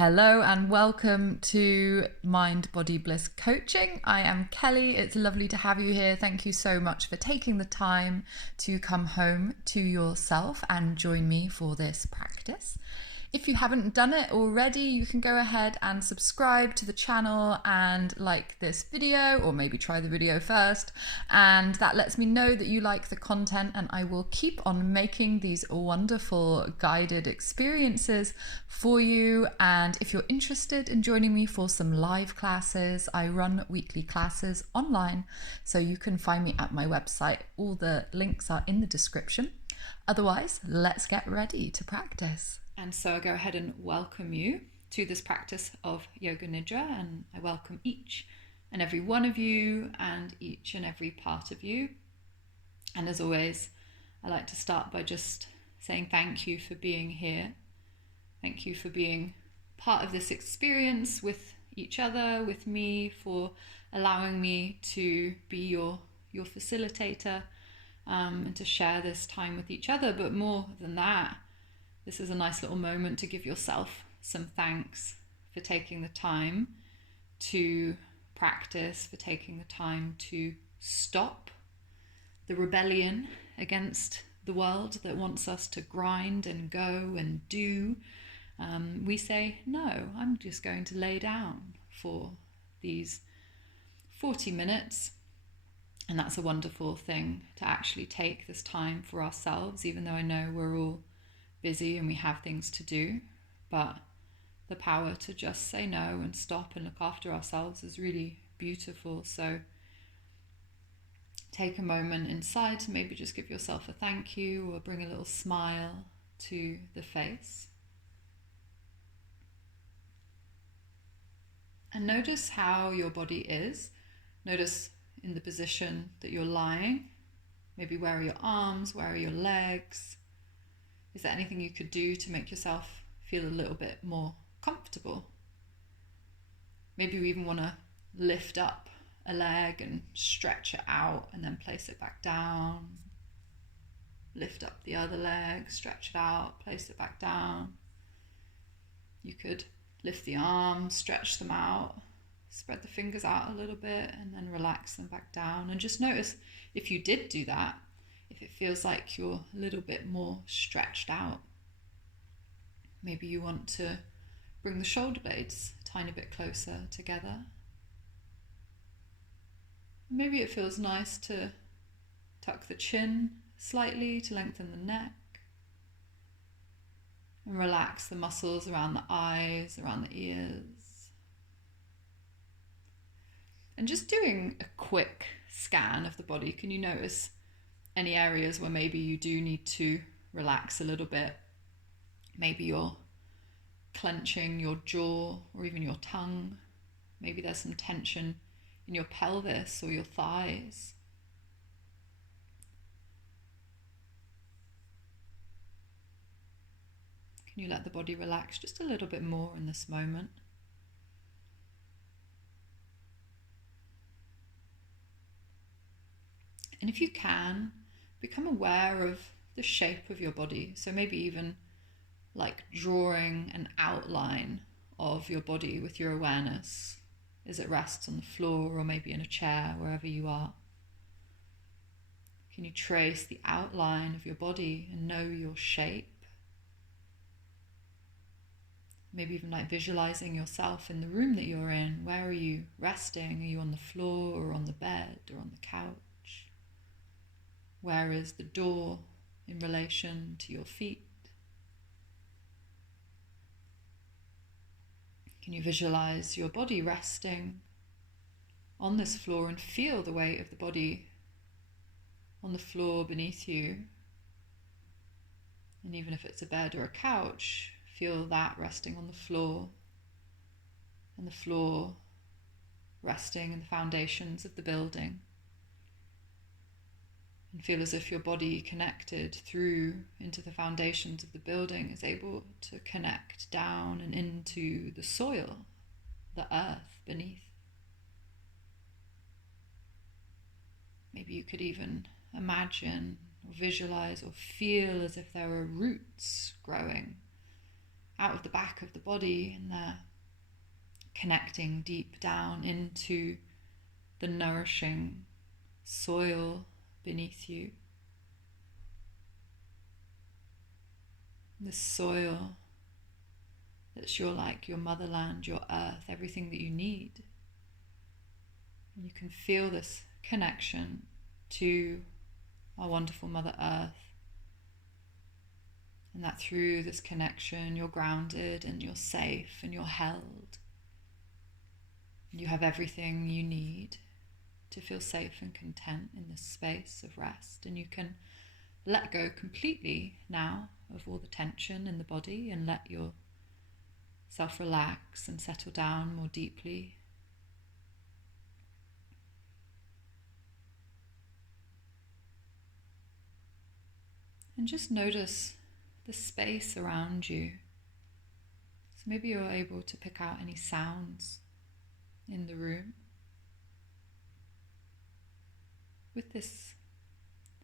Hello and welcome to Mind Body Bliss Coaching. I am Kelley. It's lovely to have you here. Thank you so much for taking the time to come home to yourself and join me for this practice. If you haven't done it already, you can go ahead and subscribe to the channel and like this video, or maybe try the video first. And that lets me know that you like the content, and I will keep on making these wonderful guided experiences for you. And if you're interested in joining me for some live classes, I run weekly classes online, so you can find me at my website. All the links are in the description. Otherwise, let's get ready to practice. And so I go ahead and welcome you to this practice of Yoga Nidra, and I welcome each and every one of you and each and every part of you. And as always, I like to start by just saying thank you for being here. Thank you for being part of this experience with each other, with me, for allowing me to be your facilitator and to share this time with each other. But more than that, this is a nice little moment to give yourself some thanks for taking the time to practice, for taking the time to stop the rebellion against the world that wants us to grind and go and do. We say, no, I'm just going to lay down for these 40 minutes. And that's a wonderful thing, to actually take this time for ourselves, even though I know we're all busy and we have things to do. But the power to just say no and stop and look after ourselves is really beautiful. So take a moment inside to maybe just give yourself a thank you, or bring a little smile to the face. And notice how your body is. Notice in the position that you're lying. Maybe where are your arms? Where are your legs? Is there anything you could do to make yourself feel a little bit more comfortable? Maybe you even want to lift up a leg and stretch it out and then place it back down. Lift up the other leg, stretch it out, place it back down. You could lift the arms, stretch them out, spread the fingers out a little bit, and then relax them back down. And just notice if you did do that, if it feels like you're a little bit more stretched out. Maybe you want to bring the shoulder blades a tiny bit closer together. Maybe it feels nice to tuck the chin slightly to lengthen the neck. And relax the muscles around the eyes, around the ears. And just doing a quick scan of the body, can you notice any areas where maybe you do need to relax a little bit? Maybe you're clenching your jaw or even your tongue. Maybe there's some tension in your pelvis or your thighs. Can you let the body relax just a little bit more in this moment? And if you can, become aware of the shape of your body. So maybe even like drawing an outline of your body with your awareness as it rests on the floor, or maybe in a chair, wherever you are. Can you trace the outline of your body and know your shape? Maybe even like visualizing yourself in the room that you're in. Where are you resting? Are you on the floor or on the bed or on the couch? Where is the door in relation to your feet? Can you visualize your body resting on this floor and feel the weight of the body on the floor beneath you? And even if it's a bed or a couch, feel that resting on the floor, and the floor resting in the foundations of the building. And feel as if your body, connected through into the foundations of the building, is able to connect down and into the soil, the earth beneath. Maybe you could even imagine or visualize or feel as if there are roots growing out of the back of the body, and they're connecting deep down into the nourishing soil beneath you. This soil that's your motherland, your earth, everything that you need. And you can feel this connection to our wonderful Mother Earth. And that through this connection, you're grounded and you're safe and you're held. And you have everything you need to feel safe and content in this space of rest. And you can let go completely now of all the tension in the body and let yourself relax and settle down more deeply. And just notice the space around you. So maybe you're able to pick out any sounds in the room. With this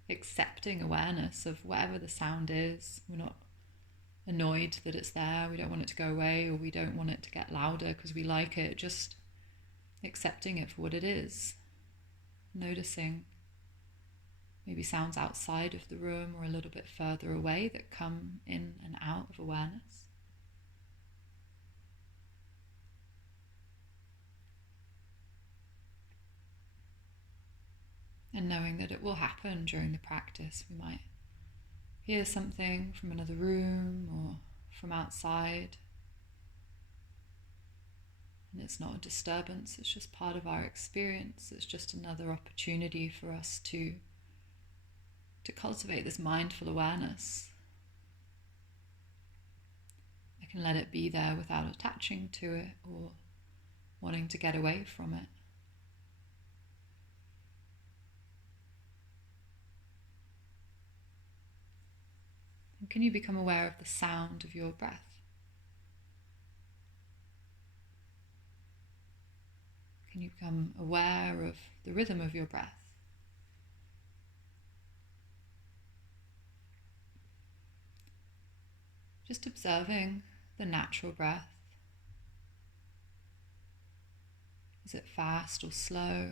accepting awareness of whatever the sound is, we're not annoyed that it's there, we don't want it to go away, or we don't want it to get louder because we like it, just accepting it for what it is. Noticing maybe sounds outside of the room or a little bit further away that come in and out of awareness. And knowing that it will happen during the practice. We might hear something from another room or from outside. And it's not a disturbance, it's just part of our experience. It's just another opportunity for us to cultivate this mindful awareness. I can let it be there without attaching to it or wanting to get away from it. And can you become aware of the sound of your breath? Can you become aware of the rhythm of your breath? Just observing the natural breath. Is it fast or slow?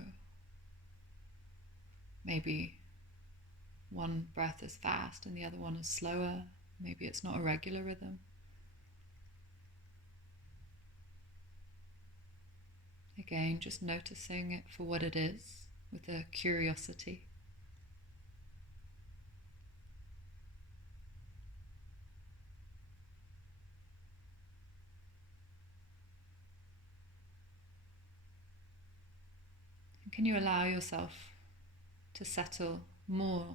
Maybe one breath is fast and the other one is slower. Maybe it's not a regular rhythm. Again, just noticing it for what it is with a curiosity. And can you allow yourself to settle more,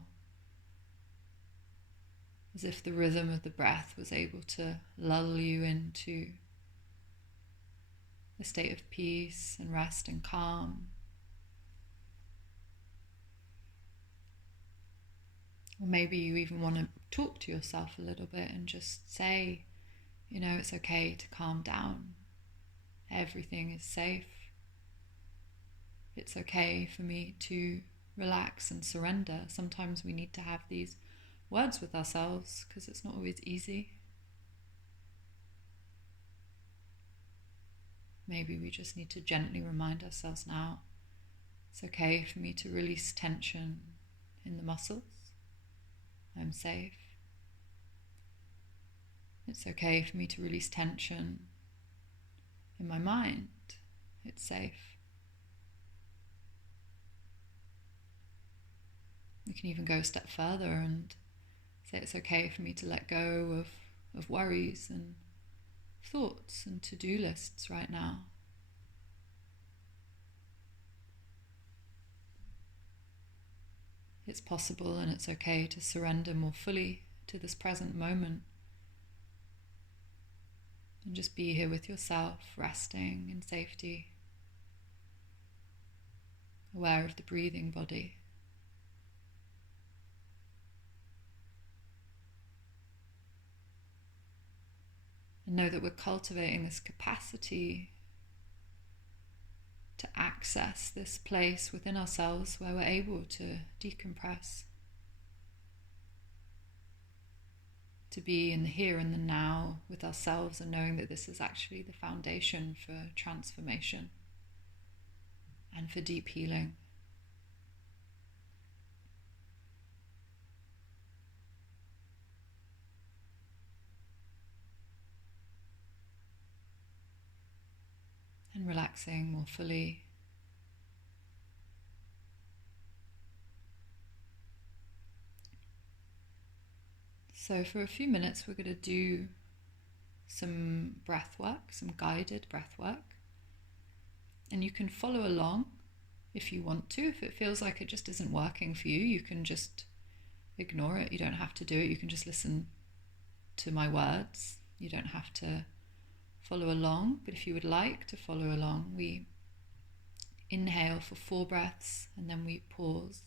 as if the rhythm of the breath was able to lull you into a state of peace and rest and calm. Or maybe you even want to talk to yourself a little bit and just say, it's okay to calm down. Everything is safe. It's okay for me to relax and surrender. Sometimes we need to have these words with ourselves because it's not always easy. Maybe we just need to gently remind ourselves now, it's okay for me to release tension in the muscles. I'm safe. It's okay for me to release tension in my mind. It's safe. You can even go a step further and say it's okay for me to let go of worries and thoughts and to-do lists right now. It's possible and it's okay to surrender more fully to this present moment and just be here with yourself, resting in safety, aware of the breathing body. And know that we're cultivating this capacity to access this place within ourselves where we're able to decompress, to to be in the here and the now with ourselves, and knowing that this is actually the foundation for transformation and for deep healing. And relaxing more fully. So for a few minutes we're going to do some breath work, some guided breath work. And you can follow along if you want to. If it feels like it just isn't working for you, you can just ignore it. You don't have to do it. You can just listen to my words. You don't have to follow along. But if you would like to follow along, we inhale for 4 breaths, and then we pause.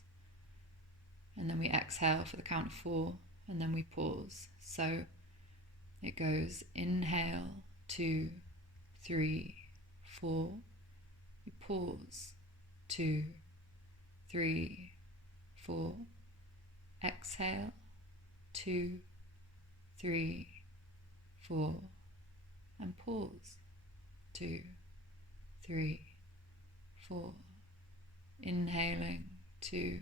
And then we exhale for the count of 4, and then we pause. So it goes inhale, 2, 3, 4. We pause, 2, 3, 4. Exhale, 2, 3, 4. And pause, 2, 3, 4. Inhaling, 2,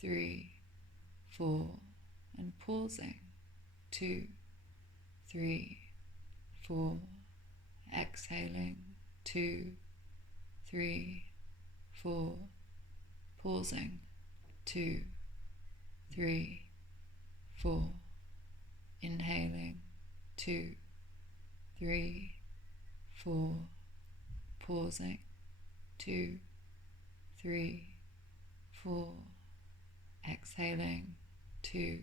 3, 4. And pausing, 2, 3, 4. Exhaling, 2, 3, 4. Pausing, 2, 3, 4. Inhaling, 2, 3, 4. Pausing, 2, 3, 4. Exhaling, 2,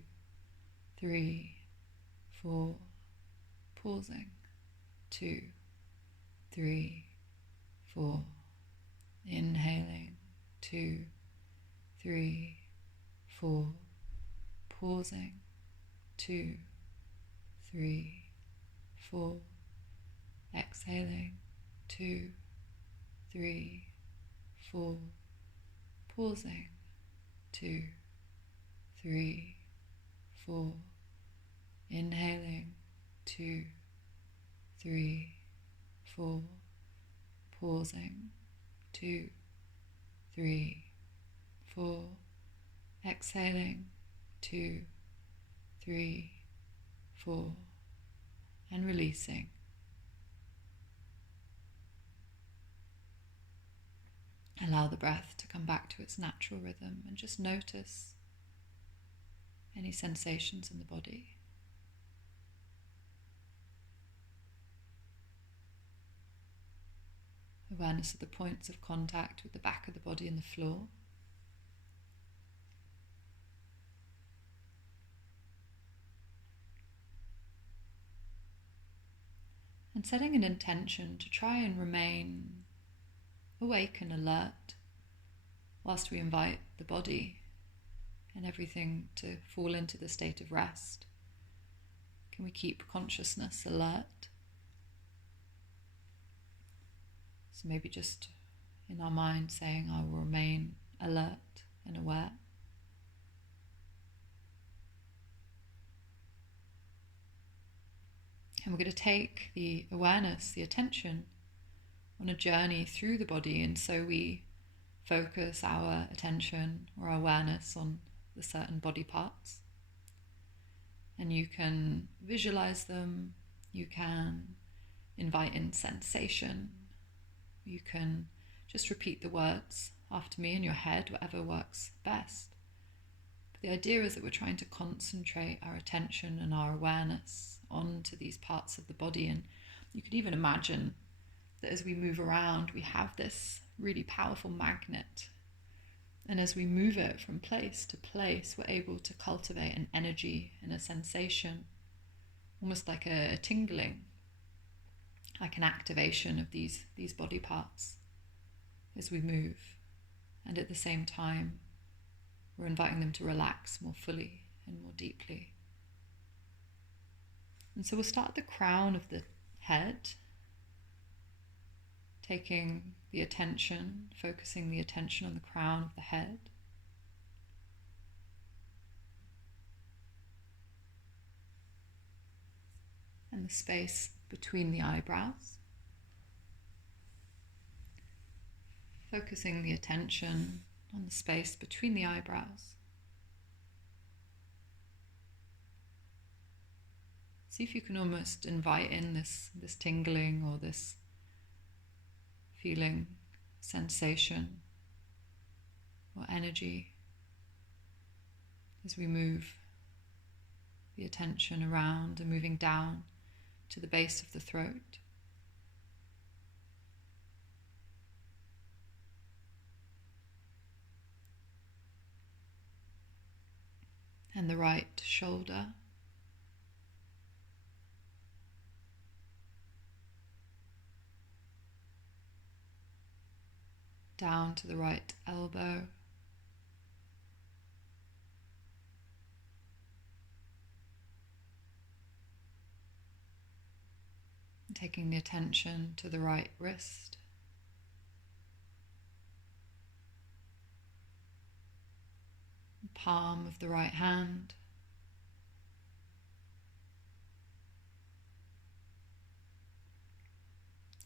3, 4. Pausing, 2, 3, 4. Inhaling, 2, 3, 4. Pausing, 2, 3, 4. Exhaling, 2, 3, 4. Pausing, 2, 3, 4. Inhaling, 2, 3, 4. Pausing, 2, 3, 4. Exhaling, 2, 3, 4. And releasing. Allow the breath to come back to its natural rhythm, and just notice any sensations in the body. Awareness of the points of contact with the back of the body and the floor. And setting an intention to try and remain awake and alert whilst we invite the body and everything to fall into the state of rest. Can we keep consciousness alert? So maybe just in our mind saying, I will remain alert and aware. And we're going to take the awareness, the attention, on a journey through the body. And so we focus our attention or our awareness on the certain body parts. And you can visualize them, you can invite in sensation, you can just repeat the words after me in your head, whatever works best. But the idea is that we're trying to concentrate our attention and our awareness onto these parts of the body. And you could even imagine that as we move around, we have this really powerful magnet. And as we move it from place to place, we're able to cultivate an energy and a sensation, almost like a tingling, like an activation of these body parts as we move. And at the same time, we're inviting them to relax more fully and more deeply. And so we'll start at the crown of the head, taking the attention, focusing the attention on the crown of the head. and the space between the eyebrows. Focusing the attention on the space between the eyebrows. See if you can almost invite in this tingling or this feeling, sensation or energy as we move the attention around and moving down to the base of the throat. And the right shoulder. Down to the right elbow. And taking the attention to the right wrist. Palm of the right hand.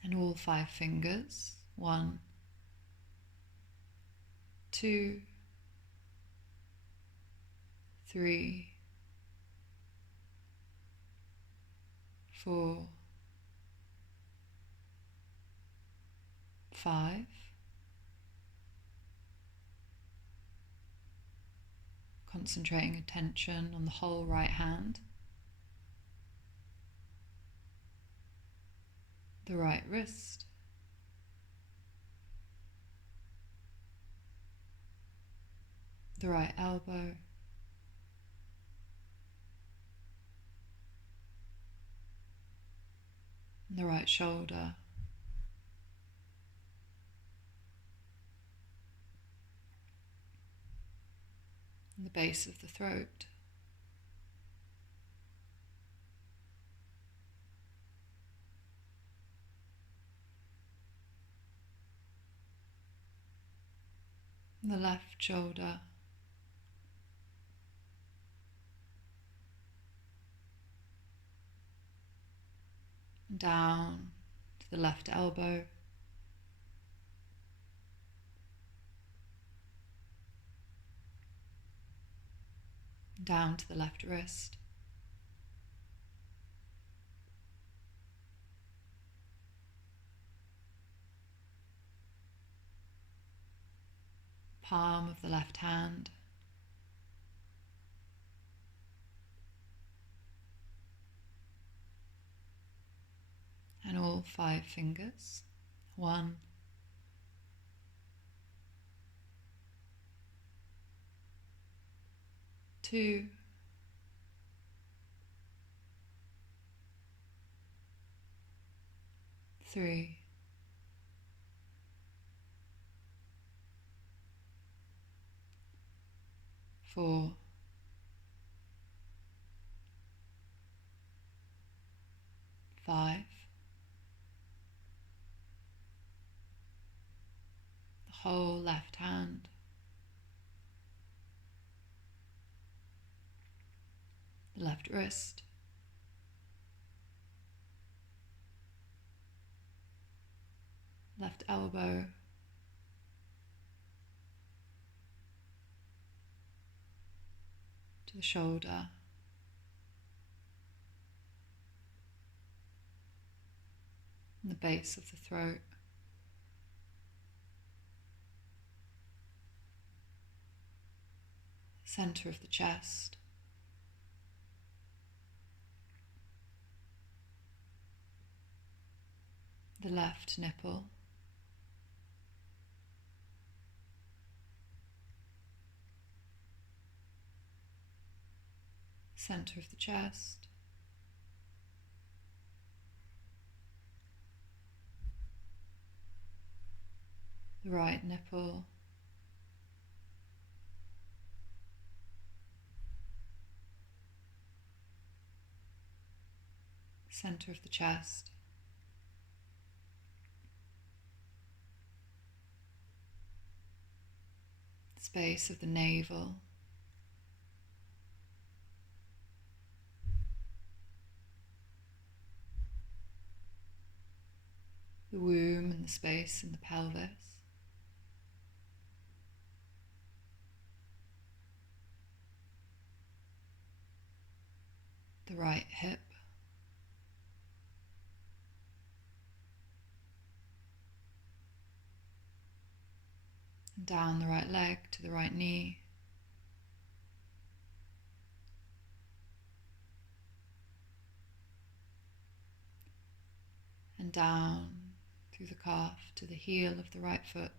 And all 5 fingers. 1, 2, 3, 4, 5. Concentrating attention on the whole right hand, the right wrist, the right elbow, the right shoulder, and the base of the throat. And the left shoulder, down to the left elbow, down to the left wrist, palm of the left hand, and all 5 fingers. 1, 2, 3, 4, 5. The whole left hand. The left wrist. Left elbow. To the shoulder. And the base of the throat. Center of the chest. The left nipple. Center of the chest. The right nipple. Center of the chest. Space of the navel. the womb and the space in the pelvis. The right hip. And down the right leg to the right knee. And down through the calf to the heel of the right foot.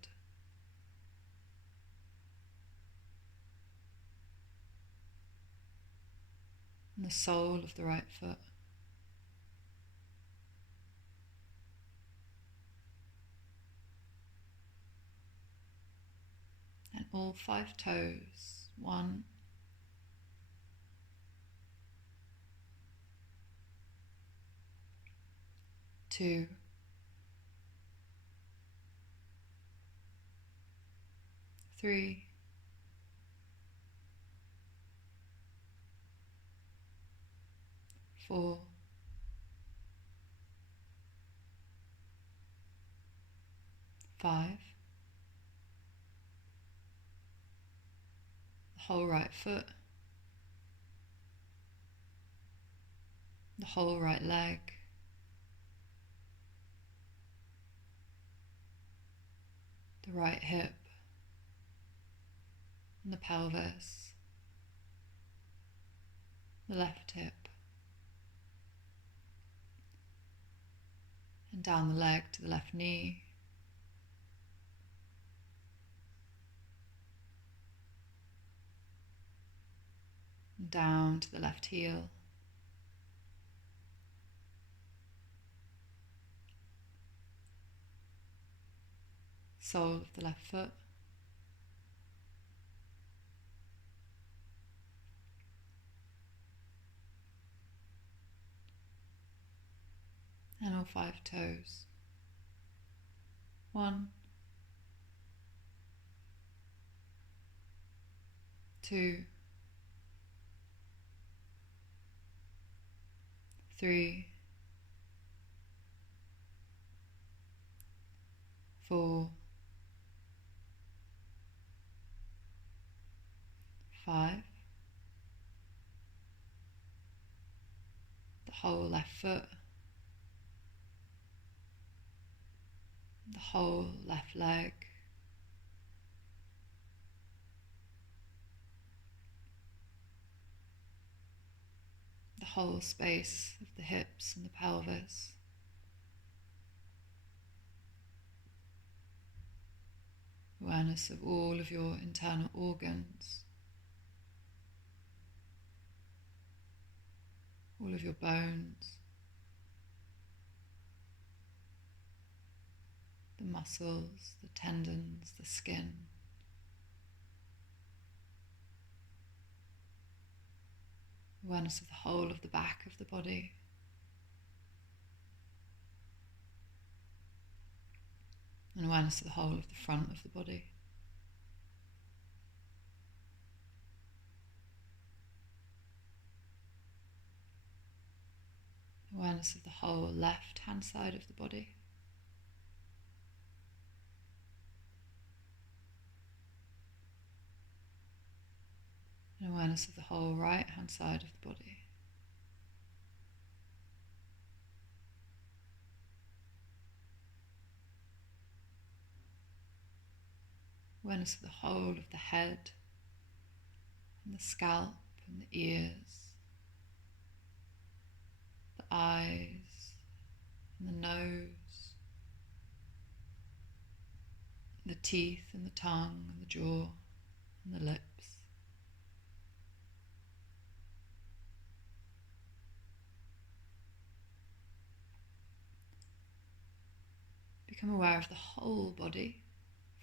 And the sole of the right foot. And all 5 toes. 1, 2, 3, 4, 5. The whole right foot. The whole right leg. The right hip. And the pelvis. The left hip. And down the leg to the left knee. And down to the left heel. Sole of the left foot. And all 5 toes. 1, 2, 3, 4, 5. The whole left foot. The whole left leg. The whole space of the hips and the pelvis. Awareness of all of your internal organs. All of your bones. The muscles, the tendons, the skin. Awareness of the whole of the back of the body. And awareness of the whole of the front of the body. Awareness of the whole left hand side of the body. And awareness of the whole right hand side of the body. Awareness of the whole of the head and the scalp and the ears, the eyes and the nose, the teeth and the tongue and the jaw and the lips. Become aware of the whole body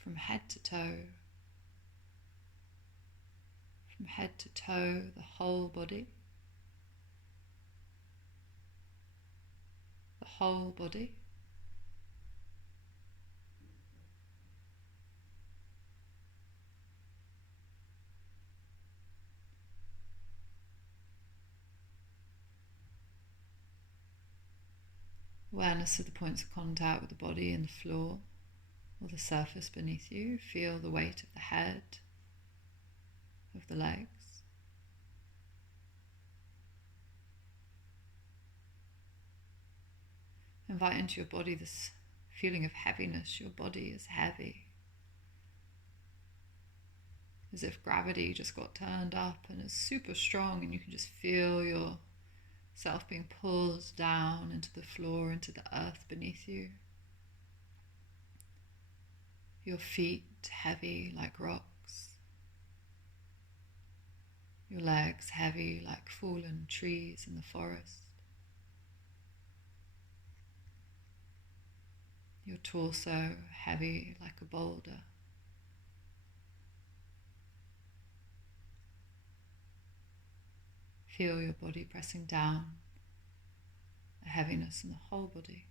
from head to toe. From head to toe, the whole body. The whole body. Awareness of the points of contact with the body and the floor or the surface beneath you. Feel the weight of the head, of the legs. Invite into your body this feeling of heaviness. Your body is heavy. As if gravity just got turned up and is super strong, and you can just feel yourself being pulled down into the floor, into the earth beneath you. Your feet heavy like rocks. Your legs heavy like fallen trees in the forest. Your torso heavy like a boulder. Feel your body pressing down, a heaviness in the whole body.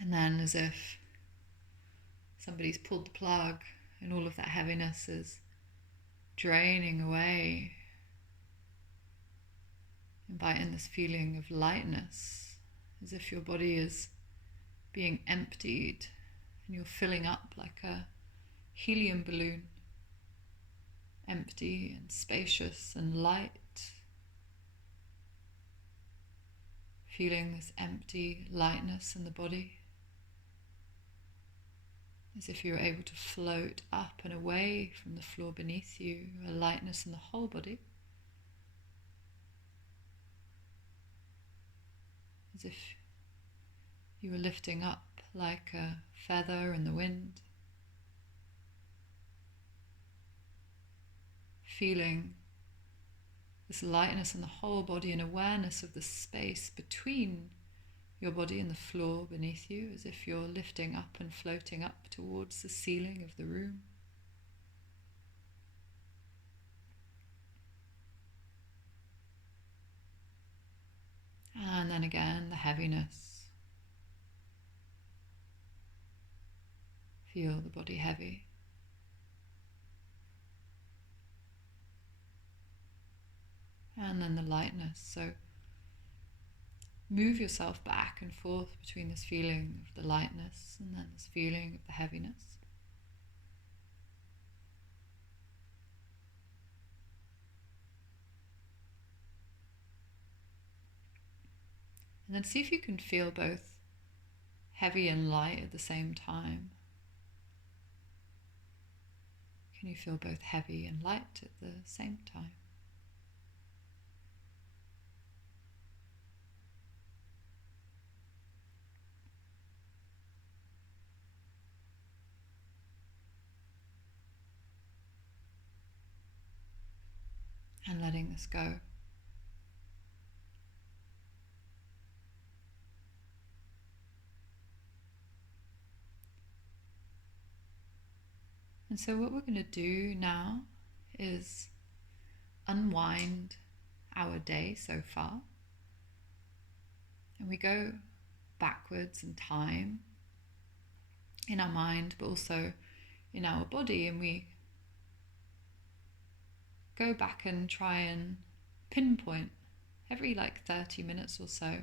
And then, as if somebody's pulled the plug and all of that heaviness is draining away, invite in this feeling of lightness, as if your body is being emptied and you're filling up like a helium balloon, empty and spacious and light. Feeling this empty lightness in the body, as if you're able to float up and away from the floor beneath you, a lightness in the whole body. As if you were lifting up like a feather in the wind. Feeling this lightness in the whole body and awareness of the space between your body and the floor beneath you, as if you're lifting up and floating up towards the ceiling of the room. And then again, the heaviness. Feel the body heavy. And then the lightness. So move yourself back and forth between this feeling of the lightness and then this feeling of the heaviness. And then see if you can feel both heavy and light at the same time. Can you feel both heavy and light at the same time? And letting this go. And so what we're going to do now is unwind our day so far. And we go backwards in time, in our mind, but also in our body. And we go back and try and pinpoint every 30 minutes or so,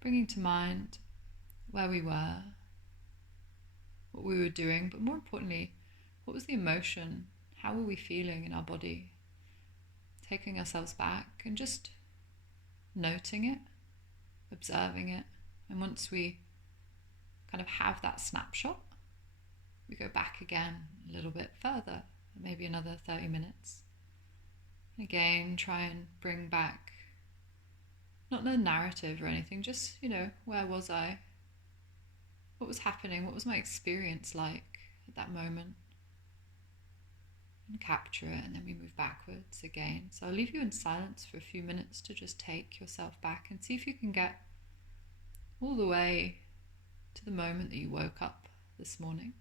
bringing to mind where we were, what we were doing, but more importantly, what was the emotion? How were we feeling in our body? Taking ourselves back and just noting it, observing it. And once we kind of have that snapshot, we go back again a little bit further, maybe another 30 minutes. And again, try and bring back, not a narrative or anything, just, where was I? What was happening? What was my experience like at that moment? And capture it, and then we move backwards again. So I'll leave you in silence for a few minutes to just take yourself back and see if you can get all the way to the moment that you woke up this morning.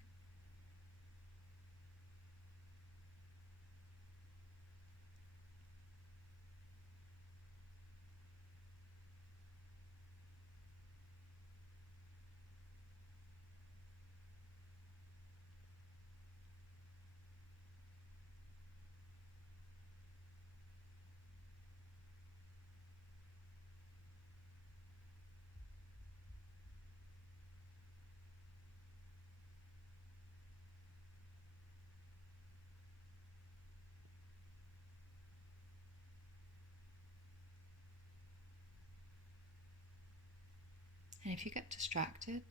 And if you get distracted,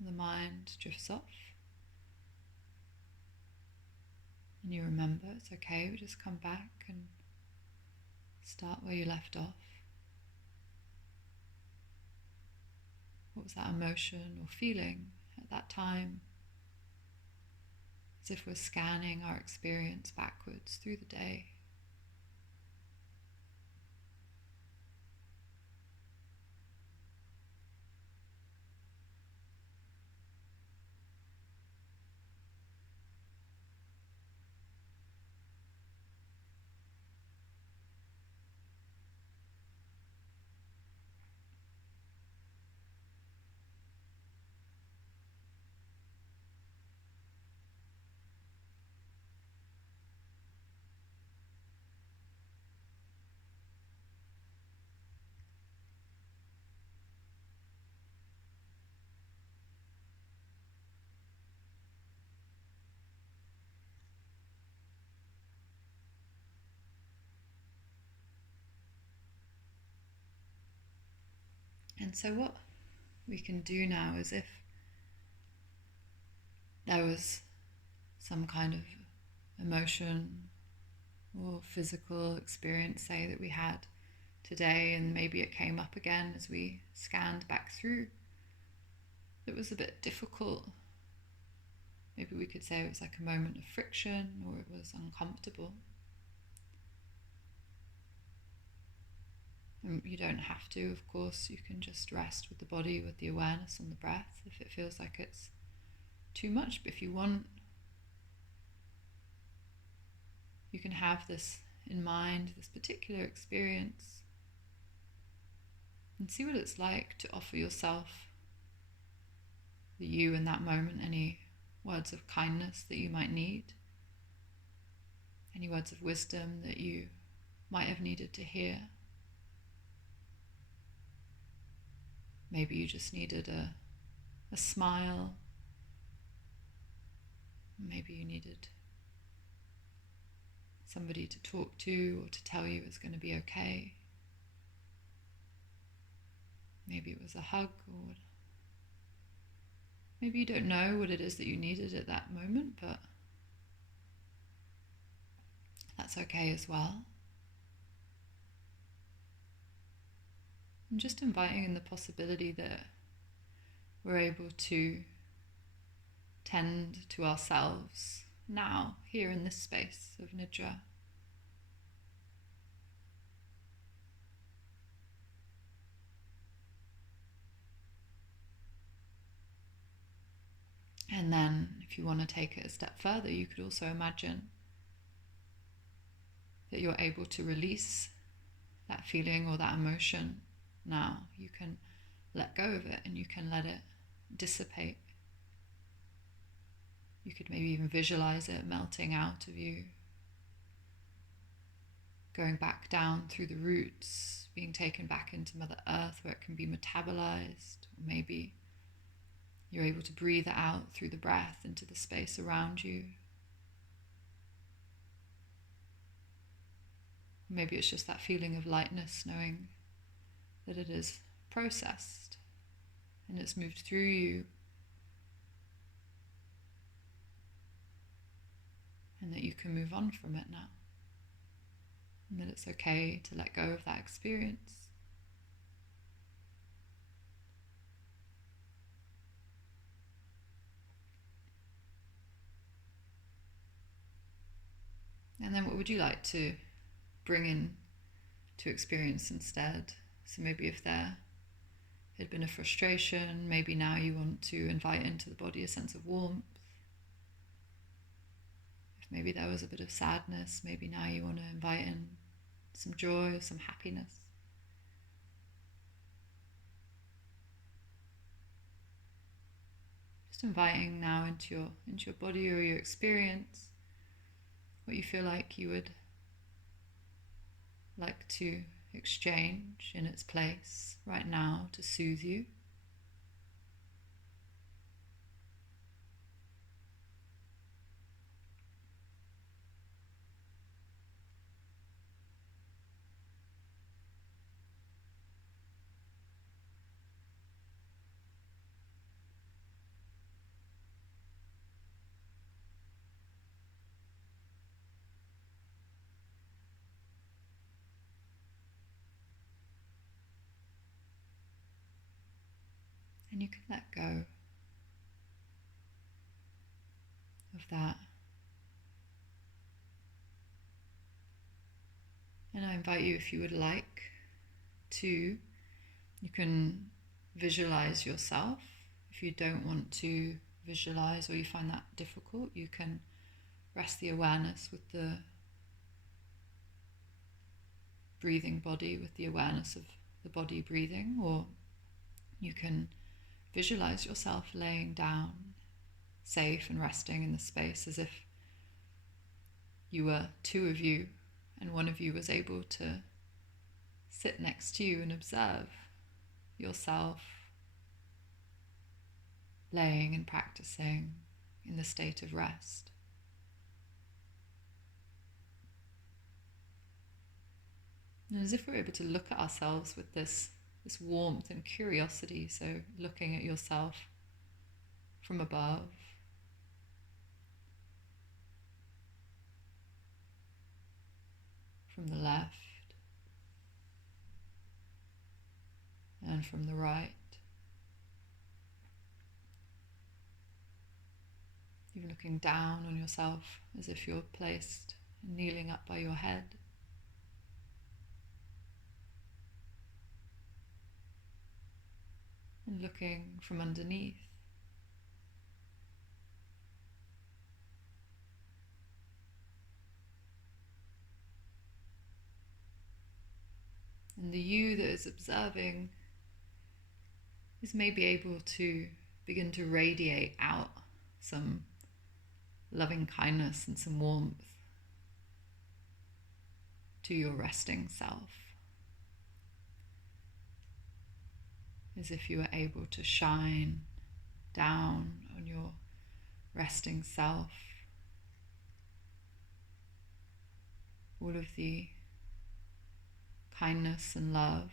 the mind drifts off, and you remember it's okay, we just come back and start where you left off. What was that emotion or feeling at that time? As if we're scanning our experience backwards through the day. And so what we can do now is, if there was some kind of emotion or physical experience, say, that we had today, and maybe it came up again as we scanned back through, that was a bit difficult. Maybe we could say it was like a moment of friction, or it was uncomfortable. And you don't have to, of course. You can just rest with the body, with the awareness on the breath, if it feels like it's too much. But if you want, you can have this in mind, this particular experience, and see what it's like to offer yourself, the you in that moment, any words of kindness that you might need, any words of wisdom that you might have needed to hear. Maybe you just needed a smile. Maybe you needed somebody to talk to, or to tell you it's going to be okay. Maybe it was a hug, or maybe you don't know what it is that you needed at that moment, but that's okay as well. And just inviting in the possibility that we're able to tend to ourselves now, here in this space of Nidra. And then, if you want to take it a step further, you could also imagine that you're able to release that feeling or that emotion now. You can let go of it, and you can let it dissipate. You could maybe even visualize it melting out of you, going back down through the roots, being taken back into Mother Earth, where it can be metabolized. Or maybe you're able to breathe it out through the breath into the space around you. Maybe it's just that feeling of lightness, knowing that it is processed and it's moved through you, and that you can move on from it now, and that it's okay to let go of that experience. And then what would you like to bring in to experience instead? So maybe if there had been a frustration, maybe now you want to invite into the body a sense of warmth. If maybe there was a bit of sadness, maybe now you want to invite in some joy or some happiness. Just inviting now into your body or your experience what you feel like you would like to exchange in its place right now to soothe you. And you can let go of that. And I invite you, if you would like to, you can visualize yourself. If you don't want to visualize or you find that difficult, you can rest the awareness with the breathing body, with the awareness of the body breathing, or you can visualize yourself laying down, safe and resting in the space, as if you were two of you and one of you was able to sit next to you and observe yourself laying and practicing in the state of rest. And as if we're able to look at ourselves with this warmth and curiosity, so looking at yourself from above, from the left and from the right, even looking down on yourself as if you're placed and kneeling up by your head. And looking from underneath. And the you that is observing is maybe able to begin to radiate out some loving kindness and some warmth to your resting self. As if you were able to shine down on your resting self all of the kindness and love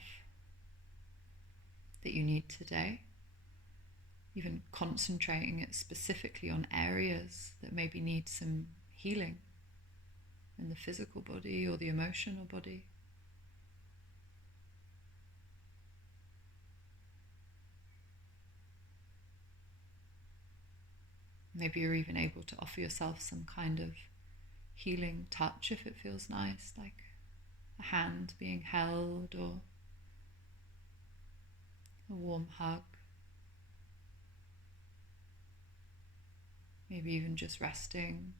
that you need today, even concentrating it specifically on areas that maybe need some healing in the physical body or the emotional body. Maybe you're even able to offer yourself some kind of healing touch if it feels nice, like a hand being held or a warm hug. Maybe even just resting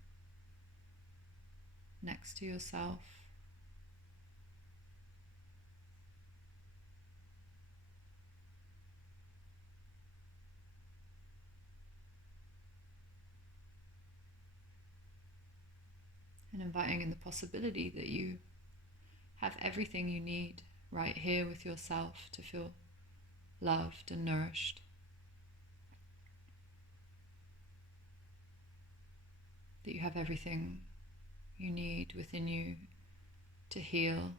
next to yourself. And inviting in the possibility that you have everything you need right here with yourself to feel loved and nourished. That you have everything you need within you to heal.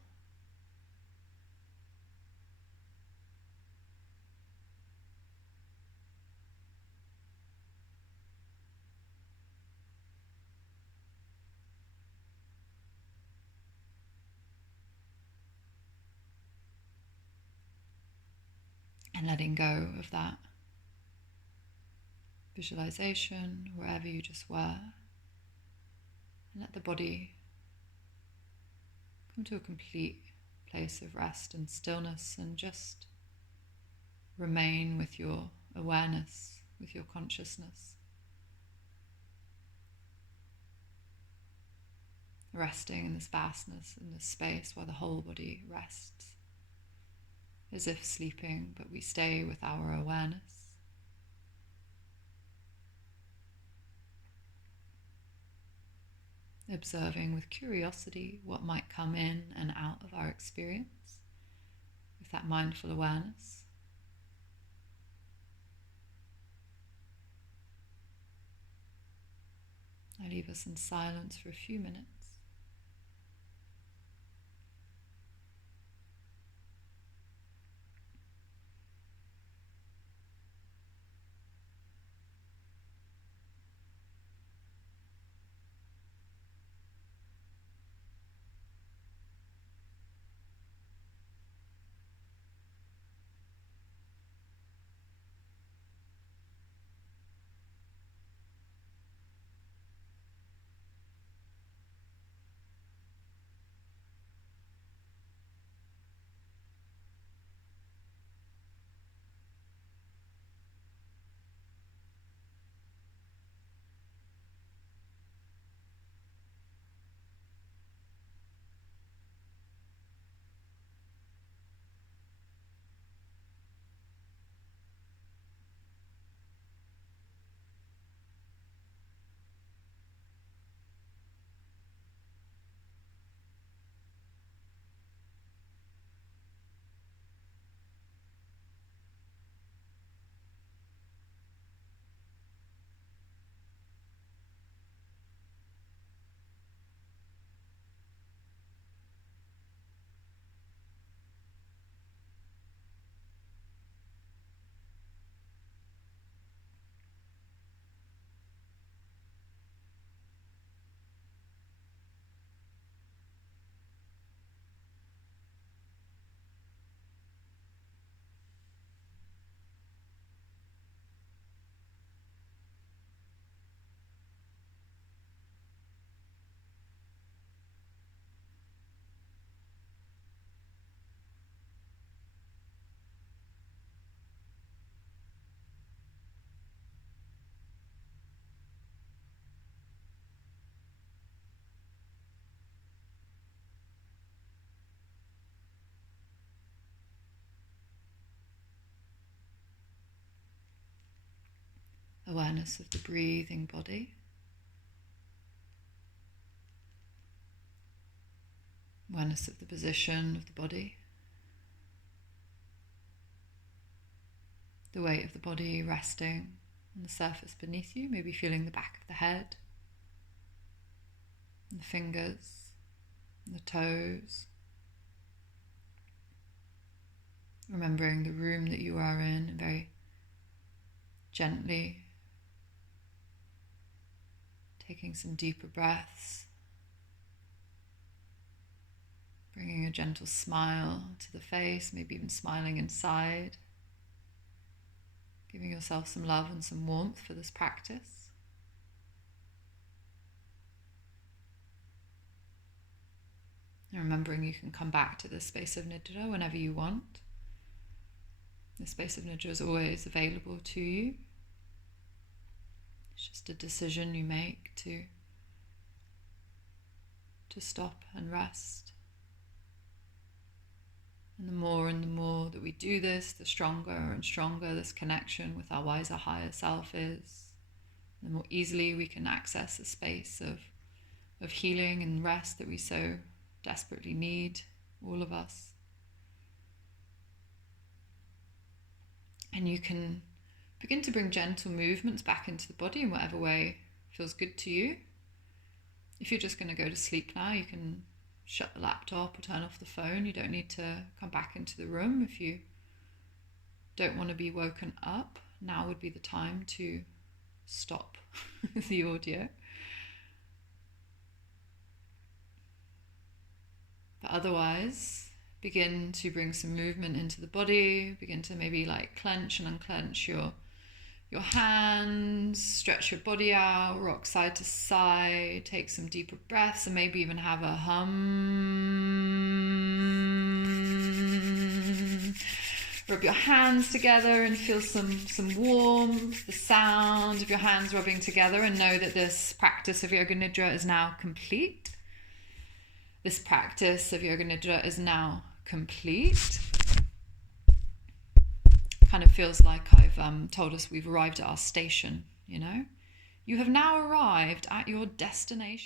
And letting go of that visualization, wherever you just were, and let the body come to a complete place of rest and stillness, and just remain with your awareness, with your consciousness, resting in this vastness, in this space, while the whole body rests, as if sleeping, but we stay with our awareness. Observing with curiosity what might come in and out of our experience with that mindful awareness. I leave us in silence for a few minutes. awareness of the breathing body. Awareness of the position of the body. The weight of the body resting on the surface beneath you, maybe feeling the back of the head, and the fingers, and the toes. Remembering the room that you are in, and very gently taking some deeper breaths, bringing a gentle smile to the face, maybe even smiling inside, giving yourself some love and some warmth for this practice. And remembering you can come back to this space of Nidra whenever you want. The space of Nidra is always available to you. It's just a decision you make to stop and rest. And the more that we do this, the stronger and stronger this connection with our wiser higher self is. The more easily we can access a space of healing and rest that we so desperately need, all of us. And you can begin to bring gentle movements back into the body in whatever way feels good to you. If you're just going to go to sleep now, you can shut the laptop or turn off the phone. You don't need to come back into the room. If you don't want to be woken up, now would be the time to stop the audio. But otherwise, begin to bring some movement into the body. Begin to maybe clench and unclench your hands, stretch your body out, rock side to side, take some deeper breaths, and maybe even have a hum. Rub your hands together and feel some warmth, the sound of your hands rubbing together, and know that this practice of Yoga Nidra is now complete. This practice of Yoga Nidra is now complete. Kind of feels like I've told us we've arrived at our station, you know? You have now arrived at your destination.